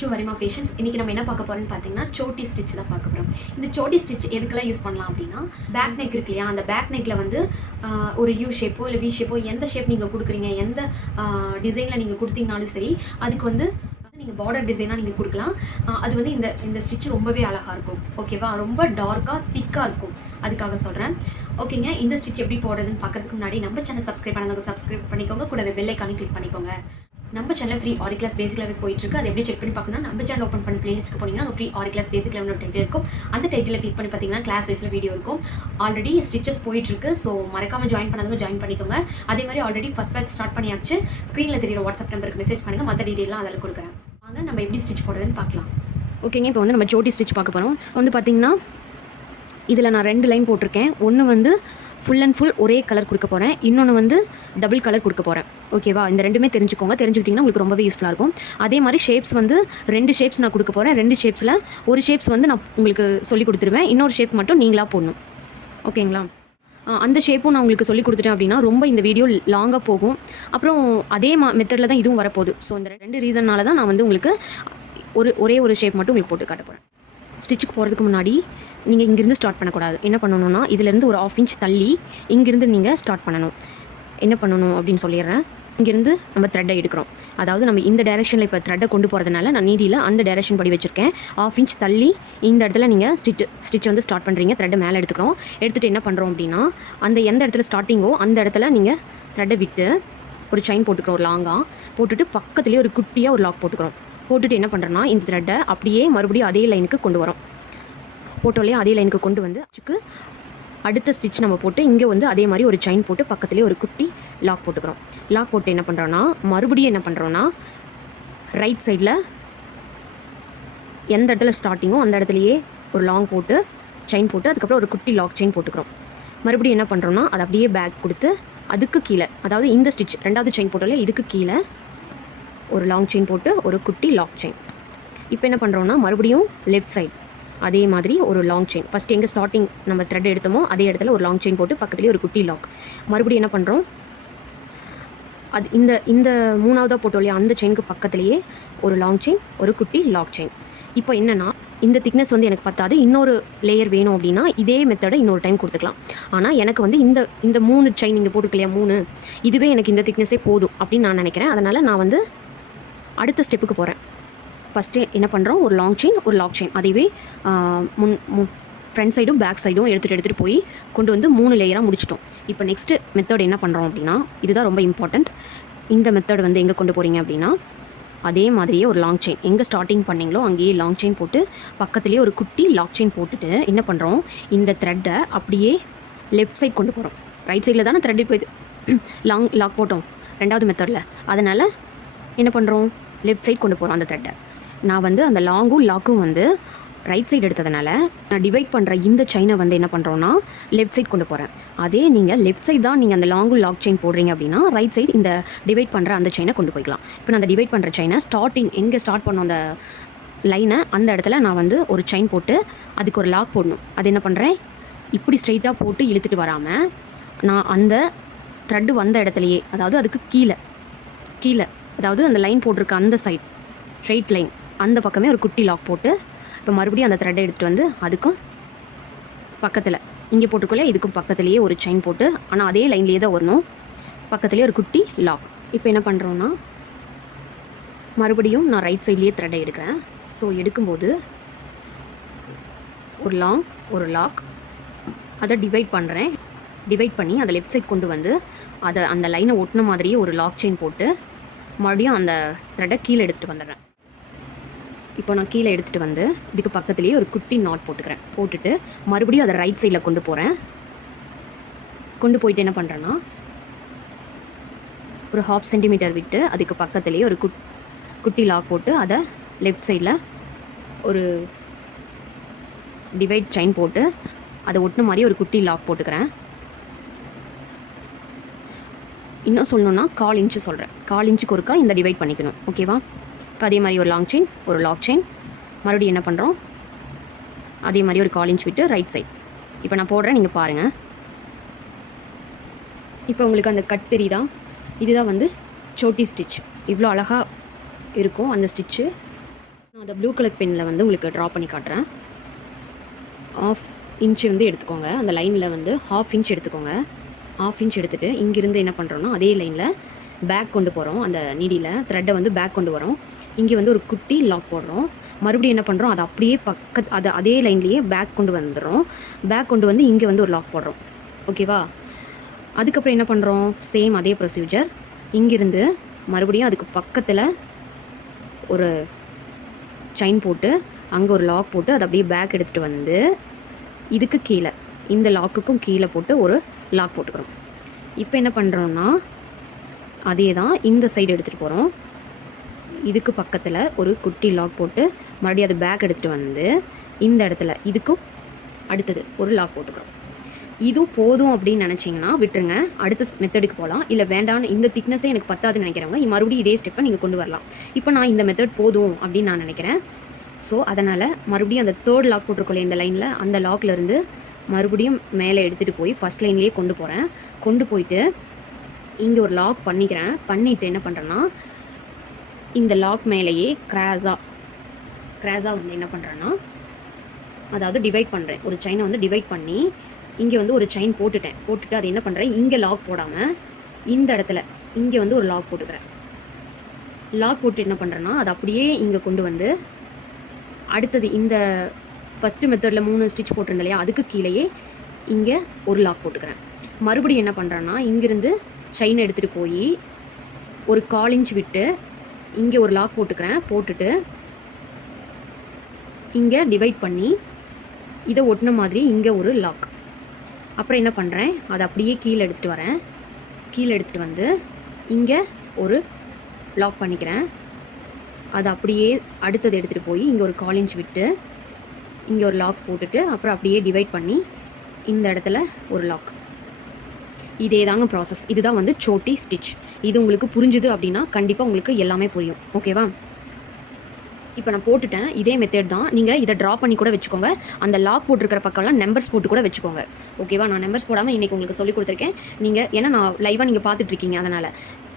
To வரிமா fashions இன்றைக்கி நம்ம என்ன பார்க்க போகிறோம்னு பார்த்தீங்கன்னா சோட்டி ஸ்டிச் தான் பார்க்க போகிறோம் இந்த சோட்டி ஸ்டிச் எதுக்கெல்லாம் யூஸ் பண்ணலாம் அப்படின்னா பேக் நெக் இருக்கு இல்லையா? அந்த பேக் நெக்கில் வந்து ஒரு யூ ஷேப்போ இல்லை வி ஷேப்போ எந்த ஷேப் நீங்கள் கொடுக்குறீங்க எந்த டிசைனில் நீங்கள் கொடுத்தீங்கனாலும் சரி அதுக்கு வந்து நீங்கள் பார்டர் டிசைனாக நீங்கள் கொடுக்கலாம். அது வந்து இந்த இந்த ஸ்டிச் ரொம்பவே அழகாக இருக்கும். ஓகேவா ரொம்ப டார்க்காக திக்காக இருக்கும். அதுக்காக சொல்கிறேன் ஓகேங்க இந்த ஸ்டிச் எப்படி போடுறதுன்னு பார்க்கறதுக்கு முன்னாடி நம்ம சேனல் சப்ஸ்கிரைப் பண்ணாதவங்க சப்ஸ்கிரைப் பண்ணிக்கோங்க. கூடவே பெல் கிளிக் பண்ணிக்கோங்க. நம்ம channel free Aari class basic level போயிட்டு இருக்கு அது எப்படி செக் பண்ணி பார்க்கணும் நம்ம சேனல் ஓப்பன் பண்ணி பிளேலிஸ்ட் போனீங்கன்னா அங்கே free Aari class basic level title இருக்கும். அந்த டைட்டில் கிளிக் பண்ணி பார்த்தீங்கன்னா கிளாஸ் வைஸில் வீடியோ இருக்கும். ஆல்ரெடி ஸ்டிச்சஸ் போயிட்டு இருக்கு ஸோ மறக்காம ஜாயின் பண்ணாதவங்க ஜாயின் பண்ணிக்கோங்க. அதே மாதிரி ஆல்ரெடி ஃபஸ்ட் பேட்ச் ஸ்டார்ட் பண்ணியாச்சு. ஸ்க்ரீனில் தெரியுற வாட்ஸ்அப் நம்பருக்கு மெசேஜ் பண்ணுங்க. மற்ற டீட்டெயிலாம் அதில் கொடுக்குறேன். வாங்க நம்ம எப்படி ஸ்டிச் போடுறதுன்னு பார்க்கலாம். ஓகேங்க இப்போ வந்து நம்ம ஜோட்டி ஸ்டிச் பார்க்க போகிறோம் வந்து பார்த்தீங்கன்னா இதில் நான் ரெண்டு லைன் போட்டிருக்கேன். ஒன்று வந்து ஃபுல் அண்ட் ஃபுல் ஒரே கலர் கொடுக்க போகிறேன் இன்னொன்று வந்து டபுள் கலர் கொடுக்க போகிறேன் ஓகேவா இந்த ரெண்டுமே தெரிஞ்சுக்கோங்க. தெரிஞ்சுக்கிட்டிங்கன்னா உங்களுக்கு ரொம்பவே யூஸ்ஃபுல்லாக இருக்கும். அதே மாதிரி ஷேப்ஸ் வந்து ரெண்டு ஷேப்ஸ் நான் கொடுக்க போகிறேன் ரெண்டு ஷேப்ஸில் ஒரு ஷேப்ஸ் வந்து நான் உங்களுக்கு சொல்லி கொடுத்துருவேன். இன்னொரு ஷேப் மட்டும் நீங்களாக போடணும். ஓகேங்களா அந்த ஷேப்பும் நான் உங்களுக்கு சொல்லி கொடுத்துட்டேன் அப்படின்னா ரொம்ப இந்த வீடியோ லாங்காக போகும். அப்புறம் அதே மா மெத்தடில் தான் இதுவும் வரப்போகுது. ஸோ இந்த ரெண்டு ரீசன்னால தான் நான் வந்து உங்களுக்கு ஒரு ஒரே ஒரு ஷேப் மட்டும் உங்களுக்கு போட்டு காட்ட போகிறேன் ஸ்டிச்சுக்கு போகிறதுக்கு முன்னாடி நீங்கள் இங்கேருந்து ஸ்டார்ட் பண்ணக்கூடாது. என்ன பண்ணணும்னா இதிலேருந்து ஒரு ஆஃப் இன்ச் தள்ளி இங்கேருந்து நீங்கள் ஸ்டார்ட் பண்ணணும். என்ன பண்ணணும் அப்படின்னு சொல்லிடுறேன். இங்கேருந்து நம்ம த்ரெட்டை எடுக்கிறோம். அதாவது நம்ம இந்த டேரெக்ஷனில் இப்போ த்ரெட்டை கொண்டு போகிறதுனால நான் நீடியில் அந்த டேரெக்ஷன் படி வச்சுருக்கேன். ஆஃப் இன்ச் தள்ளி இந்த இடத்துல நீங்கள் ஸ்டிச் ஸ்டிச் வந்து ஸ்டார்ட் பண்ணுறீங்க த்ரெட்டை மேலே எடுத்துக்கிறோம். எடுத்துகிட்டு என்ன பண்ணுறோம் அப்படின்னா அந்த எந்த இடத்துல ஸ்டார்டிங்கோ அந்த இடத்துல நீங்கள் த்ரெட்டை விட்டு ஒரு செயின் போட்டுக்கிறோம் ஒரு லாங்காக போட்டுட்டு பக்கத்துலேயே ஒரு குட்டியாக ஒரு லாக் போட்டுக்கிறோம். போட்டுட்டு என்ன பண்ணுறோன்னா இந்த த்ரெட்டை அப்படியே மறுபடியும் அதே லைனுக்கு கொண்டு வரோம். போட்டோலையே அதே லைனுக்கு கொண்டு வந்து அதுக்கு அடுத்த ஸ்டிச் நம்ம போட்டு இங்கே வந்து அதே மாதிரி ஒரு செயின் போட்டு பக்கத்துலேயே ஒரு குட்டி லாக் போட்டுக்கிறோம். லாக் போட்டு என்ன பண்ணுறோன்னா மறுபடியும் என்ன பண்ணுறோன்னா ரைட் சைடில் எந்த இடத்துல ஸ்டார்டிங்கோ அந்த இடத்துலையே ஒரு லாங் போட்டு செயின் போட்டு அதுக்கப்புறம் ஒரு குட்டி லாக் செயின் போட்டுக்கிறோம். மறுபடியும் என்ன பண்ணுறோன்னா அதை அப்படியே பேக் கொடுத்து அதுக்கு கீழே அதாவது இந்த ஸ்டிச் ரெண்டாவது செயின் போட்டோலே இதுக்கு கீழே ஒரு லாங் செயின் போட்டு ஒரு குட்டி லாக் செயின் இப்போ என்ன பண்ணுறோன்னா மறுபடியும் லெஃப்ட் சைட் அதே மாதிரி ஒரு லாங் செயின் ஃபஸ்ட் எங்கே ஸ்டார்டிங் நம்ம த்ரெட் எடுத்தோமோ அதே இடத்துல ஒரு லாங் செயின் போட்டு பக்கத்துலேயே ஒரு குட்டி லாக் மறுபடியும் என்ன பண்ணுறோம் அது இந்த இந்த மூணாவதாக போட்டோம் இல்லையா அந்த செயினுக்கு பக்கத்துலேயே ஒரு லாங் செயின் ஒரு குட்டி லாக் செயின் இப்போ என்னென்னா இந்த திக்னஸ் வந்து எனக்கு பத்தாது. இன்னொரு லேயர் வேணும் அப்படின்னா இதே மெத்தடை இன்னொரு டைம் கொடுத்துக்கலாம். ஆனால் எனக்கு வந்து இந்த இந்த மூணு செயின் இங்கே போட்டுக்கலையா மூணு இதுவே எனக்கு இந்த திக்னஸே போதும் அப்படின்னு நான் நினைக்கிறேன். அதனால் நான் வந்து அடுத்த ஸ்டெப்புக்கு போகிறேன் ஃபஸ்ட்டு என்ன பண்ணுறோம் ஒரு லாங் செயின் ஒரு லாக் செயின் அதுவே முன் மு ஃப்ரண்ட் சைடும் பேக் சைடும் எடுத்துகிட்டு எடுத்துகிட்டு போய் கொண்டு வந்து மூணு லேயராக முடிச்சிட்டோம். இப்போ நெக்ஸ்ட்டு மெத்தட் என்ன பண்ணுறோம் அப்படின்னா இதுதான் ரொம்ப இம்பார்ட்டண்ட் இந்த மெத்தட் வந்து எங்கே கொண்டு போகிறீங்க அப்படின்னா அதே மாதிரியே ஒரு லாங் செயின் எங்கே ஸ்டார்டிங் பண்ணீங்களோ அங்கேயே லாங் செயின் போட்டு பக்கத்துலேயே ஒரு குட்டி லாக் செயின் போட்டுட்டு என்ன பண்ணுறோம் இந்த த்ரெட்டை அப்படியே லெஃப்ட் சைட் கொண்டு போகிறோம் ரைட் சைடில் தானே த்ரெட் போய் லாங் லாக் போட்டோம் ரெண்டாவது மெத்தடில் அதனால் என்ன பண்ணுறோம் லெஃப்ட் சைட் கொண்டு போகிறோம் அந்த த்ரெட்டை நான் வந்து அந்த லாங்கும் லாக்கும் வந்து ரைட் சைடு எடுத்ததுனால நான் டிவைட் பண்ணுற இந்த செயினை வந்து என்ன பண்ணுறோன்னா லெஃப்ட் சைட் கொண்டு போகிறேன் அதே நீங்கள் லெஃப்ட் சைடு தான் நீங்கள் அந்த லாங்கும் லாக் செயின் போடுறீங்க அப்படின்னா ரைட் சைடு இந்த டிவைட் பண்ணுற அந்த செயினை கொண்டு போய்க்கலாம். இப்போ நான் அந்த டிவைட் பண்ணுற செயினை ஸ்டார்டிங் எங்கே ஸ்டார்ட் பண்ணோம் அந்த லைனை அந்த இடத்துல நான் வந்து ஒரு செயின் போட்டு அதுக்கு ஒரு லாக் போடணும். அது என்ன பண்ணுறேன் இப்படி ஸ்ட்ரைட்டாக போட்டு இழுத்துட்டு வராமல் நான் அந்த த்ரெட்டு வந்த இடத்துலையே அதாவது அதுக்கு கீழே கீழே அதாவது அந்த லைன் போட்டிருக்க அந்த சைட் ஸ்ட்ரெயிட் லைன் அந்த பக்கமே ஒரு குட்டி லாக் போட்டு இப்போ மறுபடியும் அந்த த்ரெட்டை எடுத்துகிட்டு வந்து அதுக்கும் பக்கத்தில் இங்கே போட்டுக்கொள்ளே இதுக்கும் பக்கத்துலேயே ஒரு செயின் போட்டு ஆனால் அதே லைன்லேயே தான் வரணும். பக்கத்துலேயே ஒரு குட்டி லாக் இப்போ என்ன பண்ணுறோன்னா மறுபடியும் நான் ரைட் சைட்லேயே த்ரெட்டை எடுக்கிறேன். ஸோ எடுக்கும்போது ஒரு லாங் ஒரு லாக் அதை டிவைட் பண்ணுறேன் டிவைட் பண்ணி அதை லெஃப்ட் சைட் கொண்டு வந்து அதை அந்த லைனை ஒட்டின மாதிரியே ஒரு லாக் செயின் போட்டு மறுபடியும் அந்த த்ரெட்டை கீழே எடுத்துகிட்டு வந்துடுறேன். இப்போ நான் கீழே எடுத்துகிட்டு வந்து இதுக்கு பக்கத்துலேயே ஒரு குட்டி நாட் போட்டுக்கிறேன். போட்டுட்டு மறுபடியும் அதை ரைட் சைடில் கொண்டு போகிறேன் கொண்டு போயிட்டு என்ன பண்ணுறேன்னா ஒரு ஹாஃப் சென்டிமீட்டர் விட்டு அதுக்கு பக்கத்துலேயே ஒரு குட் குட்டி லாக் போட்டு அதை லெஃப்ட் சைடில் ஒரு டிவைட் செயின் போட்டு அதை ஒட்டின மாதிரி ஒரு குட்டி லாக் போட்டுக்கிறேன். இன்னும் சொல்லணுன்னா கால் இன்ச்சு சொல்கிறேன் கால் இன்ச்சுக்கு ஒருக்கா இந்த டிவைட் பண்ணிக்கணும். ஓகேவா இப்போ அதே மாதிரி ஒரு லாங் செயின் ஒரு லாக் செயின் மறுபடியும் என்ன பண்ணுறோம் அதே மாதிரி ஒரு கால் இன்ச் விட்டு ரைட் சைட் இப்போ நான் போடுறேன் நீங்கள் பாருங்கள் இப்போ உங்களுக்கு அந்த கட் தெரியுதா? இதுதான் வந்து சோட்டி ஸ்டிச் இவ்வளோ அழகாக இருக்கும் அந்த ஸ்டிச்சு நான் அந்த ப்ளூ கலர் பெனில் வந்து உங்களுக்கு ட்ரா பண்ணி காட்டுறேன். ஆஃப் இன்ச்சு வந்து எடுத்துக்கோங்க. அந்த லைனில் வந்து ஹாஃப் இன்ச் எடுத்துக்கோங்க. ஹாஃப் இன்ச் எடுத்துகிட்டு இங்கேருந்து என்ன பண்ணுறோன்னா அதே லைனில் பேக் கொண்டு போகிறோம் அந்த நீடியில் த்ரெட்டை வந்து பேக் கொண்டு வரோம். இங்கே வந்து ஒரு குட்டி லாக் போடுறோம். மறுபடியும் என்ன பண்ணுறோம் அதை அப்படியே பக்கத்து அதை அதே லைன்லேயே பேக் கொண்டு வந்துடுறோம். பேக் கொண்டு வந்து இங்கே வந்து ஒரு லாக் போடுறோம். ஓகேவா அதுக்கப்புறம் என்ன பண்ணுறோம் சேம் அதே ப்ரொசீஜர் இங்கிருந்து மறுபடியும் அதுக்கு பக்கத்தில் ஒரு செயின் போட்டு அங்கே ஒரு லாக் போட்டு அதை அப்படியே பேக் எடுத்துகிட்டு வந்து இதுக்கு கீழே இந்த லாக்குக்கும் கீழே போட்டு ஒரு லாக் போட்டுக்கிறோம். இப்போ என்ன பண்ணுறோன்னா அதே தான் இந்த சைடு எடுத்துகிட்டு போகிறோம் இதுக்கு பக்கத்தில் ஒரு குட்டி லாக் போட்டு மறுபடியும் அது பேக் எடுத்துகிட்டு வந்து இந்த இடத்துல இதுக்கும் அடுத்தது ஒரு லாக் போட்டுக்கிறோம். இது போதும் அப்படின்னு நினச்சிங்கன்னா விட்டுருங்க. அடுத்த மெத்தடுக்கு போகலாம் இல்லை வேண்டாம்னு இந்த திக்னஸே எனக்கு பத்தாதுன்னு நினைக்கிறவங்க மறுபடியும் இதே ஸ்டெப்பை நீங்கள் கொண்டு வரலாம். இப்போ நான் இந்த மெத்தட் போதும் அப்படின்னு நான் நினைக்கிறேன். ஸோ அதனால் மறுபடியும் அந்த தேர்ட் லாக் போட்டிருக்கோம் இந்த லைனில் அந்த லாக்லேருந்து மறுபடியும் மேலே எடுத்துகிட்டு போய் ஃபஸ்ட் லைன்லேயே கொண்டு போகிறேன் கொண்டு போயிட்டு இங்கே ஒரு லாக் பண்ணிக்கிறேன். பண்ணிவிட்டு என்ன பண்ணுறேன்னா இந்த லாக் மேலேயே கிராஸாக கிராஸாக வந்து என்ன பண்ணுறேன்னா அதாவது டிவைட் பண்ணுறேன் ஒரு செயினை வந்து டிவைட் பண்ணி இங்கே வந்து ஒரு செயின் போட்டுட்டேன். போட்டுட்டு அது என்ன பண்ணுறேன் இங்கே லாக் போடாமல் இந்த இடத்துல இங்கே வந்து ஒரு லாக் போட்டுக்கிறேன். லாக் போட்டு என்ன பண்ணுறேன்னா அது அப்படியே இங்கே கொண்டு வந்து அடுத்தது இந்த ஃபஸ்ட்டு மெத்தடில் மூணு ஸ்டிச் போட்டிருந்தேன் இல்லையா? அதுக்கு கீழேயே இங்கே ஒரு லாக் போட்டுக்கிறேன். மறுபடியும் என்ன பண்ணுறேன்னா இங்கேருந்து செயின் எடுத்துகிட்டு போய் ஒரு கால் இன்ச் விட்டு இங்கே ஒரு லாக் போட்டுக்கிறேன். போட்டுட்டு இங்கே டிவைட் பண்ணி இதை ஒட்டின மாதிரி இங்கே ஒரு லாக் அப்புறம் என்ன பண்ணுறேன் அதை அப்படியே கீழே எடுத்துகிட்டு வரேன். கீழே எடுத்துகிட்டு வந்து இங்கே ஒரு லாக் பண்ணிக்கிறேன். அதை அப்படியே அடுத்தது எடுத்துகிட்டு போய் இங்கே ஒரு கால் இன்ச் விட்டு இங்கே ஒரு லாக் போட்டுட்டு அப்புறம் அப்படியே டிவைட் பண்ணி இந்த இடத்துல ஒரு லாக் இதே தாங்க ப்ராசஸ் இதுதான் வந்து சோட்டி ஸ்டிச் இது உங்களுக்கு புரிஞ்சுது அப்படின்னா கண்டிப்பாக உங்களுக்கு எல்லாமே புரியும். ஓகேவா இப்போ நான் போட்டுட்டேன். இதே மெத்தட் தான். நீங்கள் இதை ட்ரா பண்ணி கூட வச்சுக்கோங்க. அந்த லாக் போட்டிருக்கிற பக்கம்லாம் நம்பர்ஸ் போட்டு கூட வச்சுக்கோங்க. ஓகேவா நான் நம்பர்ஸ் போடாமல் இன்றைக்கி உங்களுக்கு சொல்லி கொடுத்துருக்கேன். நீங்கள் ஏன்னா நான் லைவாக நீங்கள் பார்த்துட்ருக்கீங்க அதனால்.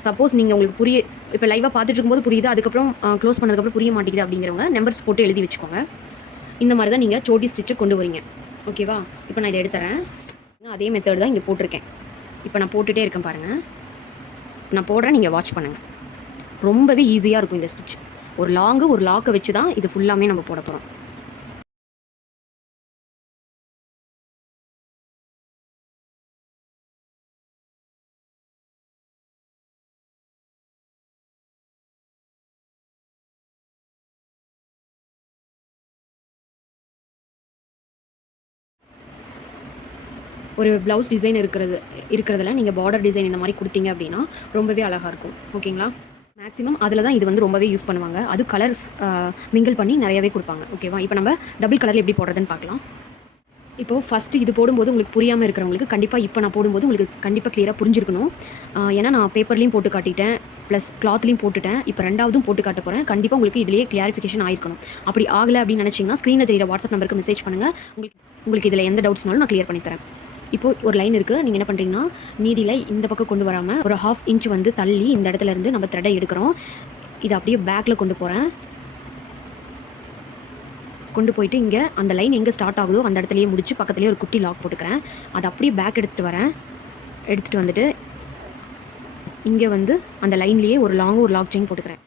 சப்போஸ் நீங்கள் உங்களுக்கு புரிய இப்போ லைவாக பார்த்துட்டு இருக்கும்போது புரியுது. அதுக்கப்புறம் க்ளோஸ் பண்ணதுக்கப்புறம் புரிய மாட்டேங்குது அப்படிங்கிறவங்க நம்பர்ஸ் போட்டு எழுதி வச்சுக்கோங்க. இந்த மாதிரி தான் நீங்கள் சோட்டி ஸ்டிச்சு கொண்டு வரீங்க. ஓகேவா இப்போ நான் இதை எடுத்துறேன். அதே மெத்தட் தான் இங்கே போட்டிருக்கேன். இப்போ நான் போட்டுகிட்டே இருக்கேன் பாருங்கள் நான் போடுறேன் நீங்கள் வாட்ச் பண்ணுங்கள் ரொம்பவே ஈஸியாக இருக்கும் இந்த ஸ்டிச் ஒரு லாங்கு ஒரு லாக்கை வச்சு தான் இது ஃபுல்லாமே நம்ம போட போகிறோம் ஒரு ப்ளவுஸ் டிசைன் இருக்கிறது இருக்கிறதுல நீங்கள் பார்டர் டிசைன் இந்த மாதிரி கொடுத்தீங்க அப்படின்னா ரொம்பவே அழகாக இருக்கும். ஓகேங்களா மேக்ஸிமம் அதில் தான் இது வந்து ரொம்பவே யூஸ் பண்ணுவாங்க. அது கலர்ஸ் மிங்கிள் பண்ணி நிறையவே கொடுப்பாங்க. ஓகேவா இப்போ நம்ம டபுள் கலரில் எப்படி போடுறதுன்னு பார்க்கலாம். இப்போது ஃபஸ்ட்டு இது போடும்போது உங்களுக்கு புரியாமல் இருக்கிறவங்களுக்கு கண்டிப்பாக இப்போ நான் போடும்போது உங்களுக்கு கண்டிப்பாக க்ளியராக புரிஞ்சிருக்கணும். ஏன்னா நான் பேப்பர்லேயும் போட்டு காட்டிட்டேன் ப்ளஸ் கிளாத்லேயும் போட்டுட்டேன். இப்போ ரெண்டாவதும் போட்டு காட்ட போகிறேன் கண்டிப்பாக உங்களுக்கு இதுலேயே கிளியாரிஃபிகேஷன் ஆயிருக்கணும். அப்படி ஆகலை அப்படின்னு நினச்சிங்கன்னா ஸ்க்ரீனில் தெரியிற வாட்ஸ்அப் நம்பருக்கு மெசேஜ் பண்ணுங்கள் உங்களுக்கு உங்களுக்கு இதில் எந்த டவுட்ஸ்னாலும் நான் க்ளியர் பண்ணித்தரேன் இப்போது ஒரு லைன் இருக்குது நீங்கள் என்ன பண்ணுறீங்கன்னா நீடியில் இந்த பக்கம் கொண்டு வராமல் ஒரு ஹாஃப் இன்ச் வந்து தள்ளி இந்த இடத்துல இருந்து நம்ம த்ரெட்டை எடுக்கிறோம். இதை அப்படியே பேக்கில் கொண்டு போகிறேன் கொண்டு போயிட்டு இங்கே அந்த லைன் எங்கே ஸ்டார்ட் ஆகுதோ அந்த இடத்துலயே முடிச்சு பக்கத்துலேயே ஒரு குட்டி லாக் போட்டுக்கிறேன். அதை அப்படியே பேக் எடுத்துகிட்டு வரேன். எடுத்துகிட்டு வந்துட்டு இங்கே வந்து அந்த லைன்லேயே ஒரு லாங் ஒரு லாக் செயின் போட்டுக்கிறேன்.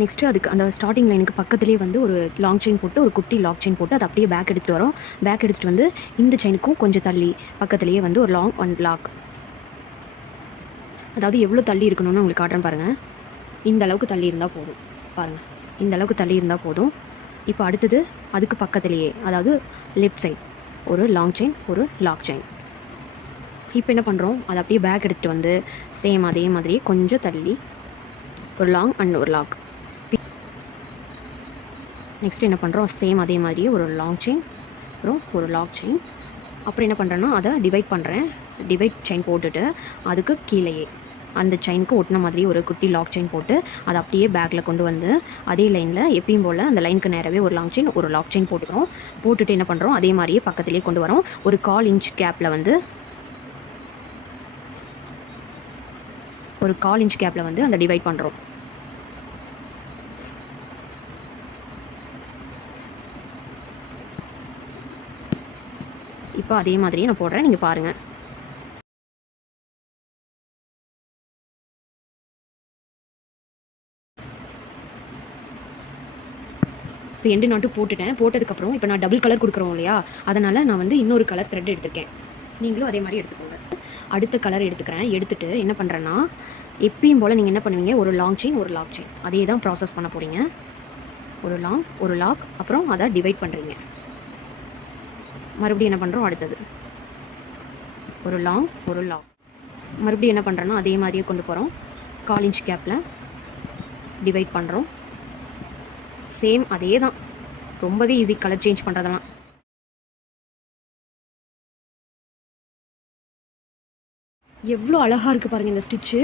நெக்ஸ்ட்டு அதுக்கு அந்த ஸ்டார்டிங் லைனுக்கு பக்கத்துலேயே வந்து ஒரு லாங் செயின் போட்டு ஒரு குட்டி லாக் செயின் போட்டு அதை அப்படியே பேக் எடுத்துகிட்டு வரோம். பேக் எடுத்துகிட்டு வந்து இந்த செயினுக்கும் கொஞ்சம் தள்ளி பக்கத்துலேயே வந்து ஒரு லாங் ஒன் லாக் அதாவது எவ்வளோ தள்ளி இருக்கணும்னு உங்களுக்கு காட்டுறேன் பாருங்கள் இந்த அளவுக்கு தள்ளி இருந்தால் போதும். பாருங்கள் இந்த அளவுக்கு தள்ளி இருந்தால் போதும். இப்போ அடுத்தது அதுக்கு பக்கத்துலேயே அதாவது லெஃப்ட் சைட் ஒரு லாங் செயின் ஒரு லாக் செயின் இப்போ என்ன பண்ணுறோம் அதை அப்படியே பேக் எடுத்துகிட்டு வந்து சேம் அதே மாதிரியே கொஞ்சம் தள்ளி ஒரு லாங் அண்ட் ஒரு லாக் நெக்ஸ்ட் என்ன பண்ணுறோம் சேம் அதே மாதிரியே ஒரு லாங் செயின் அப்புறம் ஒரு லாக் செயின் அப்புறம் என்ன பண்ணுறேன்னா அதை டிவைட் பண்ணுறேன் டிவைட் செயின் போட்டுட்டு அதுக்கு கீழேயே அந்த செயினுக்கு ஒட்டின மாதிரி ஒரு குட்டி லாக் செயின் போட்டு அதை அப்படியே பேக்கில் கொண்டு வந்து அதே லைனில் எப்பயும் போல் அந்த லைனுக்கு நேரவே ஒரு லாங் செயின் ஒரு லாக் செயின் போட்டுக்கிறோம். போட்டுட்டு என்ன பண்ணுறோம் அதே மாதிரியே பக்கத்துலேயே கொண்டு வரோம். ஒரு கால் இன்ச் கேப்பில் வந்து ஒரு கால் இன்ச் கேப்பில் வந்து அந்த டிவைட் பண்ணுறோம் இப்போ அதே மாதிரியே நான் போடுறேன். நீங்கள் பாருங்கள் இப்போ எண்டு நாட்டு போட்டுட்டேன். போட்டதுக்கப்புறம் இப்போ நான் டபுள் கலர் கொடுக்குறோம் இல்லையா? அதனால் நான் வந்து இன்னொரு கலர் த்ரெட் எடுத்திருக்கேன். நீங்களும் அதே மாதிரி எடுத்துக்கோங்க. அடுத்த கலர் எடுத்துக்கிறேன். எடுத்துகிட்டு என்ன பண்ணுறேன்னா எப்பயும் போல் நீங்கள் என்ன பண்ணுவீங்க? ஒரு லாங் செயின் ஒரு லாக் செயின் அதே தான் ப்ராசஸ் பண்ண போகிறீங்க ஒரு லாங் ஒரு லாக் அப்புறம் அதை டிவைட் பண்ணுறீங்க மறுபடியும் என்ன பண்ணுறோம் அடுத்தது. ஒரு லாங் ஒரு லாங் மறுபடியும் என்ன பண்ணுறோன்னா அதே மாதிரியே கொண்டு போகிறோம் கால் இன்ச் கேப்பில் டிவைட் பண்ணுறோம் சேம் அதே தான் ரொம்பவே ஈஸி கலர் சேஞ்ச் பண்ணுறதெல்லாம் எவ்வளோ அழகாக இருக்குது பாருங்கள் இந்த ஸ்டிச்சு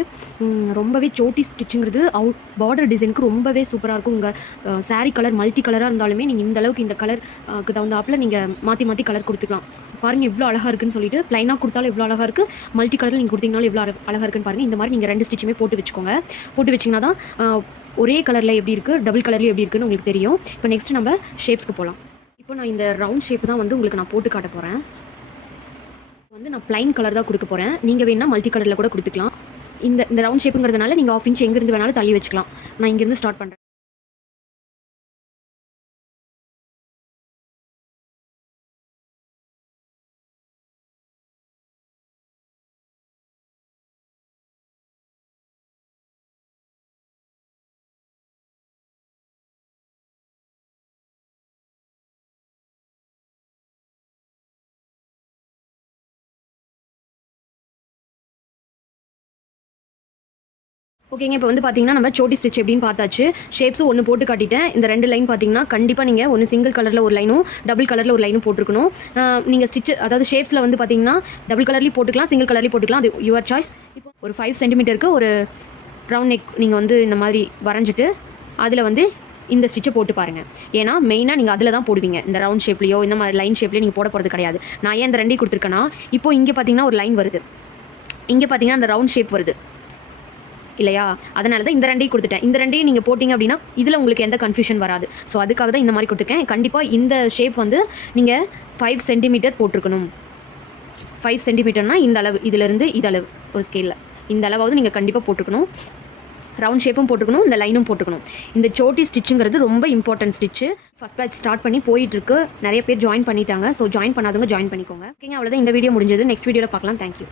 ரொம்பவே சோட்டி ஸ்டிச்சுங்கிறது அவுட் பார்டர் டிசைனுக்கு ரொம்பவே சூப்பராக இருக்கும். உங்கள் சாரீ கலர் மல்டி கலராக இருந்தாலுமே நீங்கள் இந்த அளவுக்கு இந்த கலருக்கு தகுந்தாப்பில் நீங்கள் மாற்றி மாற்றி கலர் கொடுத்துக்கலாம். பாருங்கள் எவ்வளோ அழகாக இருக்குன்னு சொல்லிட்டு ப்ளைனாக கொடுத்தாலும் எவ்வளோ அழகாக இருக்குது மல்டி கலரில் நீங்கள் கொடுத்தீங்கனாலும் எவ்வளோ அழகாக இருக்குன்னு பாருங்கள் இந்த மாதிரி நீங்கள் ரெண்டு ஸ்டிச்சுமே போட்டு வச்சுக்கோங்க. போட்டு வச்சிங்கன்னா தான் ஒரே கலரில் எப்படி இருக்குது டபுள் கலர்லேயும் எப்படி இருக்குன்னு உங்களுக்கு தெரியும். இப்போ நெக்ஸ்ட் நம்ம ஷேப்ஸ்க்கு போகலாம் இப்போ நான் இந்த ரவுண்ட் ஷேப் தான் வந்து உங்களுக்கு நான் போட்டு காட்ட போகிறேன் வந்து நான் ப்ளைன் கலர் தான் கொடுக்க போகிறேன் நீங்கள் வேணால் மல்டி கலரில் கூட கொடுத்துக்கலாம். இந்த இந்த ரவுண்ட் ஷேப்புங்கிறதுனால நீங்கள் ஆஃப் இன்ச் எங்கேருந்து வேணாலும் தள்ளி வச்சுக்கலாம். நான் இங்கேருந்து ஸ்டார்ட் பண்ணுறேன் ஓகேங்க இப்போ வந்து பார்த்தீங்கன்னா நம்ம சோட்டி ஸ்டிச் எப்படின்னு பார்த்தாச்சு. ஷேப்ஸும் ஒன்று போட்டு காட்டிட்டேன். இந்த ரெண்டு லைன் பார்த்தீங்கன்னா கண்டிப்பாக நீங்கள் ஒன்று சிங்கிள் கலரில் ஒரு லைனும் டபுள் கலரில் ஒரு லைனும் போட்டிருக்கணும். நீங்கள் ஸ்டிச் அதாவது ஷேப்ஸில் வந்து பார்த்தீங்கன்னா டபுள் கலர்லேயும் போட்டுக்கலாம் சிங்கிள் கலர்லேயும் போட்டுக்கலாம். அது யுவர் சாய்ஸ் இப்போ ஒரு ஃபைவ் சென்டிமீட்டருக்கு ஒரு ரவுண்ட் நெக் நீங்கள் வந்து இந்த மாதிரி வரைஞ்சிட்டு அதில் வந்து இந்த ஸ்டிச்சை போட்டு பாருங்கள் ஏன்னா மெயினாக நீங்கள் அதில் தான் போடுவீங்க. இந்த ரவுண்ட் ஷேப்லேயோ இந்த மாதிரி லைன் ஷேப்லேயோ நீங்கள் போட போகிறது கிடையாது. நான் ஏன் இந்த ரெண்டையும் கொடுத்துருக்கேன்னா இப்போ இங்கே பார்த்தீங்கன்னா ஒரு லைன் வருது. இங்கே பார்த்தீங்கன்னா அந்த ரவுண்ட் ஷேப் வருது. இல்லையா? அதனால தான் இந்த ரெண்டையும் கொடுத்துட்டேன். இந்த ரெண்டையும் நீங்கள் போட்டிங்க அப்படின்னா இதில் உங்களுக்கு எந்த கன்ஃபியூஷன் வராது. ஸோ அதுக்காக தான் இந்த மாதிரி கொடுத்துருக்கேன். கண்டிப்பாக இந்த ஷேப் வந்து நீங்கள் ஃபைவ் சென்டிமீட்டர் போட்டிருக்கணும். ஃபைவ் சென்டிமீட்டர்னால் இந்த அளவு. இதிலிருந்து இது அளவு. ஒரு ஸ்கேலில் இந்த அளவாவது நீங்கள் கண்டிப்பாக போட்டுக்கணும் ரவுண்ட் ஷேப்பும் போட்டுக்கணும் இந்த லைனும் போட்டுக்கணும் இந்த சோட்டி ஸ்டிச்சுங்கிறது ரொம்ப important stitch first patch start பண்ணி போயிட்டுருக்கு. நிறைய பேர் ஜாயின் பண்ணிட்டாங்க. ஸோ ஜாயின் பண்ணாதவங்க ஜாயின் பண்ணிக்கோங்க. ஓகேங்க? அவ்வளோதான் இந்த வீடியோ முடிஞ்சது. நெக்ஸ்ட் வீடியோவில் பார்க்கலாம். தேங்க்யூ